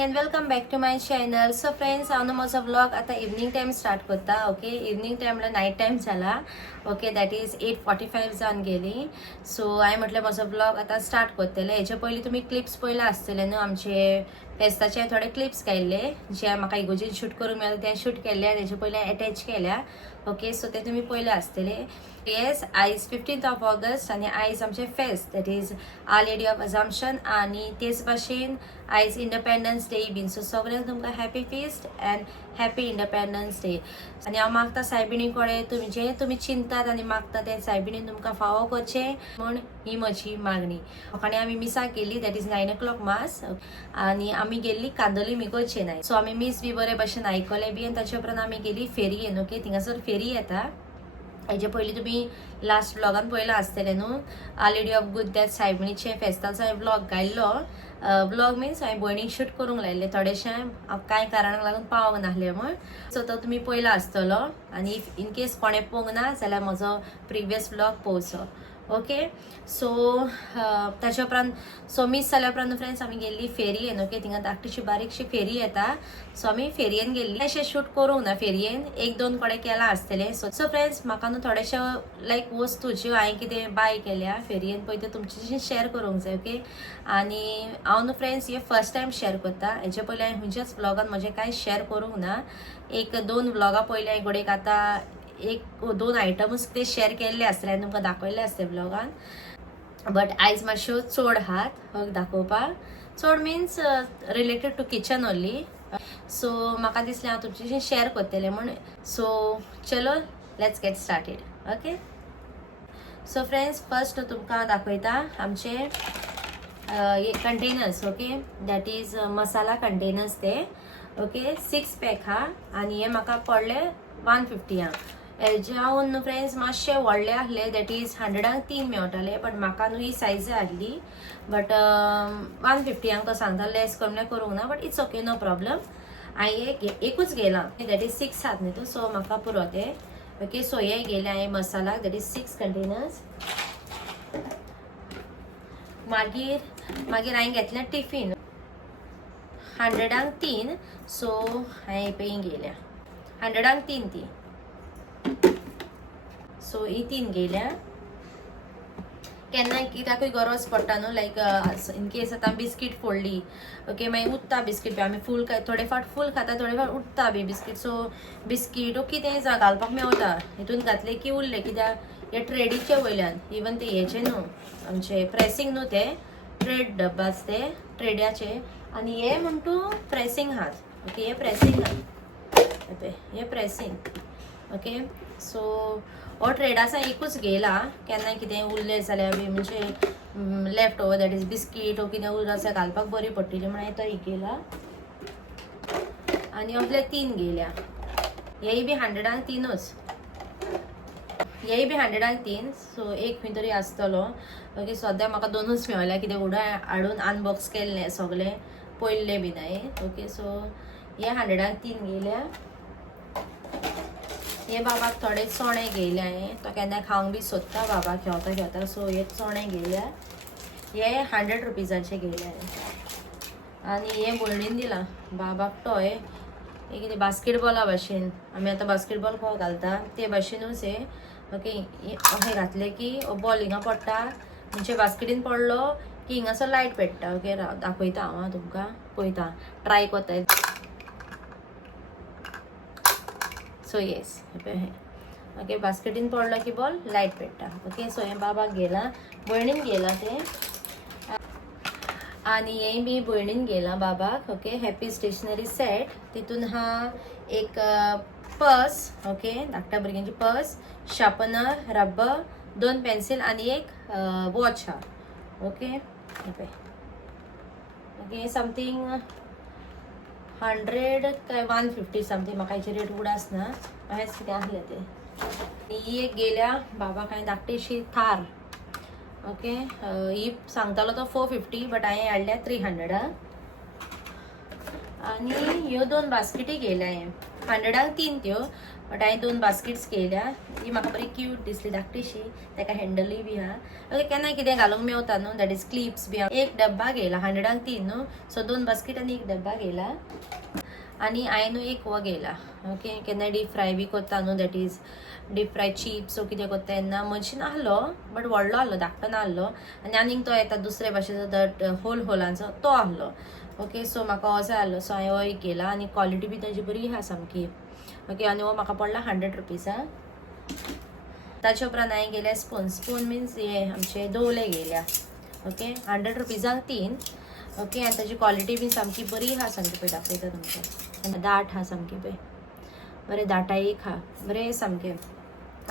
End welcome back to my channel. So friends, हांव म्हजो vlog आता इवनिंग टाइम स्टार्ट करता. ओके, इवनिंग टाइमला नाईट टाइम जाला. ओके, दॅट इज 8:45 जावन गेली. सो हांवें म्हटलें म्हजो व्लॉग आता स्टार्ट करतले. हेचे पयलीं तुमी क्लिप्स पयला आसतले न्हू, आमचे फेस्ताचे थोडे क्लिप्स काडले जे म्हाका इगोजीन शूट करूंक मेळ्ळें, ते शूट केले आनी हेचे पयलीं अटॅच केल्या. ओके, सो ते तुमी पयले आसतले. येस, आयज 15th ऑफ ऑगस्ट आनी आयज आमचे fest, that is our lady of assumption. आनी तेच भाशेन आयज इंडिपेंडन्स डे बीन. सो सगळ्यांक तुमकां happy fest end happy independence day. आनी हांव मागता सायबिणी कडेन तुमी चिंतात आनी मागता ते सायबिणीन तुमकां फावो करचे म्हूण ही म्हजी मागणी. आनी आमी मिसाक गेली, दॅट इज 9 o'clock मास. आनी आमी गेल्ली कांदोली मिगोचे नाय. सो आमी मिस बी बरे भशेन आयकले बी आनी ताचे उपरांत आमी गेली फेरयेन. ओके, थिंगासर फेरी येता. हेजे पयलीं तुमी लास्ट व्लॉगान पयला आसतलें न्हू, आवर लेडी ऑफ गुड डेथ सायबिणीचे फेस्ताचो हांवें व्लॉग घाल्लो. व्लॉग मिन्स हांवें भयणीक शूट करूंक लायले थोडेशें, कांय कारणाक लागून पावोंक नाहलें म्हण. सो तो तुमी पयला आसतलो आनी इफ इन केस कोणें पळोवंक ना जाल्यार म्हजो प्रिवियस व्लॉग पळोवचो. ओके, सो ताचे उपरांत सो मिस जाल्या उपरांत फ्रेंड्स आमी गेल्ली फेरयेन. ओके, थिंगा धाकटीशी बारीकशी फेरी येता. सो आमी फेरयेन गेल्ली. अशें शूट करूंक ना फेरयेन, 1-2 कोडे केला आसतले. सो फ्रेंड्स, म्हाका न्हू थोडेशे लायक वस्तू ज्यो हांवें कितें बाय केल्या फेरयेन पळय त्यो तुमचे शेअर करूंक जाय. ओके, आनी हांव न्हू फ्रेंड्स हे फर्स्ट टायम शेअर करता. हेचे पयलीं हांवें खंयच्याच व्लॉगान म्हजें कांय शेअर करूंक ना. 1-2 व्लॉगा पयलीं हांवें घोडेक आतां 1-2 आयटमूच ते शेअर केल्ले आसतले आनी तुमकां दाखयल्ले आसतले व्लॉगान. बट आयज मातश्यो चड आहात दाखोवपाक. चड means related to kitchen only. So म्हाका दिसलें हांव तुमचे शेअर करतलें म्हूण. सो चलो, let's get started. Okay, so friends, first तुमकां दाखयता आमचे containers. Okay, that is masala containers ते. ओके, 6 पॅक हा आनी हे म्हाका पडले 150. हेज्याहून न्हू फ्रेंड्स मातशे व्हडले आहले, दॅट इज 103 मेळटाले. बट म्हाका न्हू ही सायज जाय आहली. बट 150 सांगता, लेस कमी करूंक ना. But it's okay, no problem. हांवें एकूच घेला, दॅट इज 6 आहात न्ही, सो म्हाका पुरो ते. ओके, सो हे गेले हांवें मसालाक, दॅट इज 6 कंटेनर्स. मागीर हांवें घेतलें टिफीन 103. सो हांवें पेयी गेल्या 103 ती. सो ही 3 गेल्या. केन्ना कित्याकूय गरज पडटा न्हू, लायक इन केस आतां बिस्कीट फोडली. ओके, मागीर उरता बिस्कीट बी. आमी फूल थोडे फावट फूल खाता, थोडे फावट उरता बी बिस्कीट. सो बिस्कीट कितेंय घालपाक मेळटा, हितून घातले की उरले. कित्याक हे ट्रेडीचे वयल्यान इवन ते हेचे न्हू, आमचे प्रेसींग न्हू, ते ट्रेड डब्बाच ते ट्रेड्याचे. आनी हे म्हण तूं प्रेसींग आहात. ओके, हे प्रेसींग आहात, हे प्रेसींग. ओके, सो हो ट्रेडाचा एकूच घेला. केन्ना कितें उरलें जाल्यार बी म्हणजे left over, that is biscuit ओ कितें उरलें जाल्यार घालपाक बरी पडटली म्हण हांवें तो एक गेला. आनी असले 3 गेल्या. हेय बी 103च. हेय बी 103. सो एक खंय तरी आसतलो. ओके, सद्या म्हाका 2च मेळ्ळ्या, कितें उडोवन हाडून अनबॉक्स केल्लें सगळें पयल्ले बी हांवें. ओके, सो हे 103 गेल्या. हे बाबाक थोडे चणे गेले हांवें, तो केन्ना खावंक बी सोदता बाबा खेळता. सो हे चणे गेल्या. हे 100 रुपीजाचे गेले हांवें. आनी हे भयणीन दिला बाबाक टॉय. हे कितें बास्केटबॉला भाशेन, आमी आतां बास्केटबॉल खो घालता ते भाशेनूच हे. ओके, अशें घातले की बॉल हिंगा पडटा, म्हणजे बास्केटीन पडलो की हिंगासर लायट पेट्टा. ओके, दाखयता हांव तुमकां, पळयता, ट्राय कोताय. सो येस, ओके, बास्केटीन पडलो की बॉल लायट पेट्टा. ओके, सो हे बाबाक गेला, भयणीन गेला ते. आनी हे बी भयणीन गेला बाबाक. Okay, happy stationery set. तितून हा एक पर्स. ओके, धाकट्या भुरग्यांची पर्स, शार्पनर, रबर, 2 पेन्सिल आनी एक वॉच हा. ओके, ओके, समथींग 100 काय 150 समथींग, म्हाका हेची रेट उड आसना, अशेंच कितें आहलें ते. ही एक गेल्या बाबाक हांवें धाकटीशी थार. ओके, ही सांगतालो तो 450, बट हांवें हाडल्या 300. आणि ह्यो 2 बास्केटी केल्या हांवें 100क 3 त्यो, बट हांवें 2 बास्केट्स केल्या. ती म्हाका बरी क्यूट दिसली धाकटीशी, ताका हँडलूय बी आहा. ओके, केन्ना कितें घालूंक मेवता न्हू, दॅट इज क्लिप्स बी. एक डब्बा घेला 100क 3 न्हू, सो 2 बास्केट आनी एक डब्बा घेला. आणि हांवें न्हू एक वो घेला. ओके, केन्ना डीप फ्राय बी करता न्हू, that is deep fry chips so कितें करता तेन्ना मशीन आहलो, बट व्हडलो आहलो, धाकटो नाहलो. आनी आनीक तो येता दुसरे भाशेचो दट होलांचो तो आहलो. ओके, सो म्हाका हो जाय आहलो, सो हांवें हो एक केला. आनी क्वॉलिटी बी ताजी बरी आहा सामकी. ओके, आनी हो म्हाका पडला 100 रुपीजा. ताचे उपरांत हांवें गेल्या स्पून मिन्स हे आमचे दवले गेल्या. ओके, 100 रुपीजांक 3. ओके, आनी ताजी क्वॉलिटी बी सामकी बरी आहा, सामकी पळय दाखयता तुमकां. दाट आहा सामकी पळय, बरें दाटाईक आहा, बरें सामकें.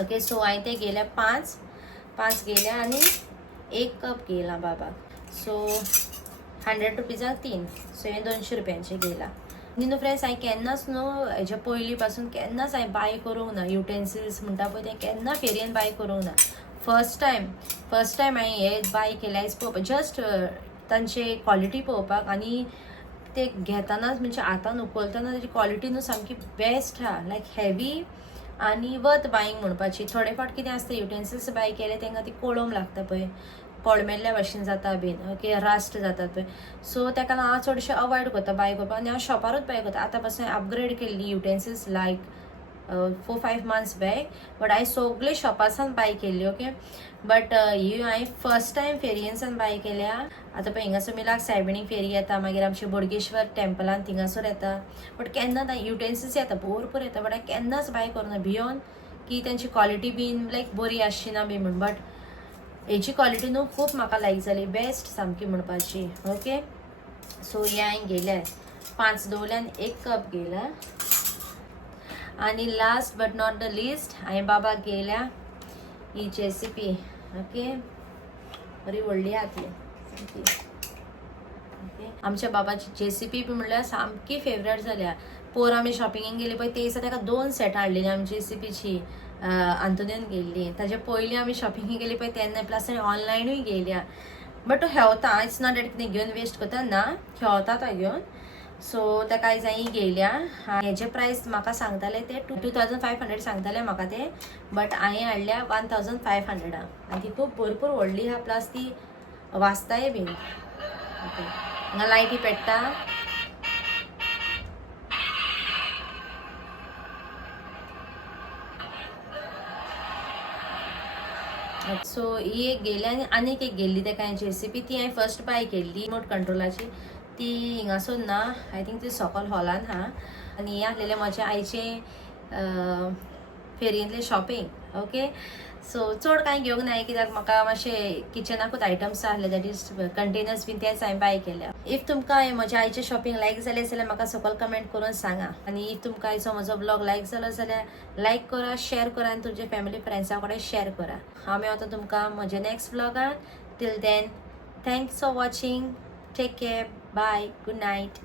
ओके, सो हांवें ते गेल्या 5 गेल्या आनी 1 कप गेला बाबाक. सो 100 रुपीजांक 3, सो हे 200 रुपयांचे गेला. न्हू फ्रेंड्स, हांवें केन्नाच न्हू हेजे पयलीं पासून केन्नाच हांवें बाय करूंक ना. युटेन्सिल्स म्हणटा पळय तें केन्ना फेरयेन बाय करूंक ना. फर्स्ट टायम हांवें हे बाय केल्या पळोवपाक, जस्ट तांचे क्वॉलिटी पळोवपाक. आनी ते घेतानाच म्हणजे आतां उखलतना ताजी क्वॉलिटी न्हू सामकी बेस्ट आहा, लायक हेवी आनी वर्थ बायींग म्हणपाची. थोडे फावट कितें आसता, युटेन्सिल्स बाय केले तेंकां ती कोळोवंक लागता पळय, कोळमेल्ल्या भशेन जाता बीन. ओके, रास्ट जातात पळय. सो ताका लागून हांव चडशें अवॉयड करता बाय करपाक. आनी हांव शॉपारूच बाय करता. आतां पासून अपग्रेड केल्ली utensils like 4-5 months back, but हांवें सगळे शॉपासान बाय केल्ली. ओके, बट ही हांवें फर्स्ट टायम फेरयेनसान बाय केल्या. आतां पळय हिंगासर मिलाक सायबिणीक फेरी येता, मागीर आमचे बोडगेश्वर टेंपलान थिंगासर येता. बट केन्ना युटेन्सिल्स येता, भरपूर येता, बट हांवें केन्नाच बाय करूना भियोन की तेंची क्वॉलिटी बीन लायक बरी आसची ना बी म्हण. बट हेची क्वॉलिटी न्हू खूब म्हाका लायक जाली, बेस्ट सामकी म्हणपाची. ओके, सो हे हांवें गेल्या 5 दवल्यान 1 कप गेला. आनी last but not the list हांवें बाबाक गेल्या ही रेसिपी. ओके, बरी व्हडली आहा ती सामकी. ओके, आमच्या बाबाची रेसिपी बी म्हणल्यार सामकी फेवरेट जाल्या. पोर आमी शॉपिंगेक गेली पळय ते दिसा ताका 2 सेट हाडलेली आमची रेसिपीची. आंतोनियन गेल्ली. ताजे पयलीं आमी शॉपिंगेक गेली पळय तेन्ना प्लस ऑनलायनूय गेल्या. बट तो हेवता, इट्स नॉट डेट कितें घेवन वेस्ट करता ना, हेवता तो घेवन. सो ताका आयज हांवें गेल्या. हेजे प्रायस म्हाका सांगताले ते 2500 सांगताले म्हाका ते, बट हांवें हाडल्या 1500. आनी ती खूब भरपूर व्हडली आहा, प्लस ती वाचताय बीन. ओके, हांगा लायटी पेट्टा. सो ही एक गेली आनी आनीक एक गेल्ली ताका हांवें रेसिपी. ती हांवें फर्स्ट बाय केल्ली रिमोट कंट्रोलाची. ती हिंगासर ना, आय थिंक ती सकल हॉलान आहा. आनी हे आहलेले म्हज्या आईचे फेरयेंतले शॉपिंग. ओके, सो चड कांय घेवंक ना, कित्याक म्हाका मातशे किचनाकूच आयटम्स आहले, दॅट इज कंटेनर्स बीन तेच हांवें बाय केल्या. इफ तुमकां म्हज्या आईचे शॉपिंग लायक जालें जाल्यार म्हाका सकल कमेंट करून सांगा. आनी इफ तुमकां आयचो म्हजो ब्लॉग लायक जालो जाल्यार लायक करा, शेअर करा आनी तुमच्या फॅमिली फ्रेंड्सां कडेन शेअर करा. हांव मेळटा तुमकां म्हज्या नेक्स्ट ब्लॉगान. Till then, thanks for watching. Take care. Bye. Good night.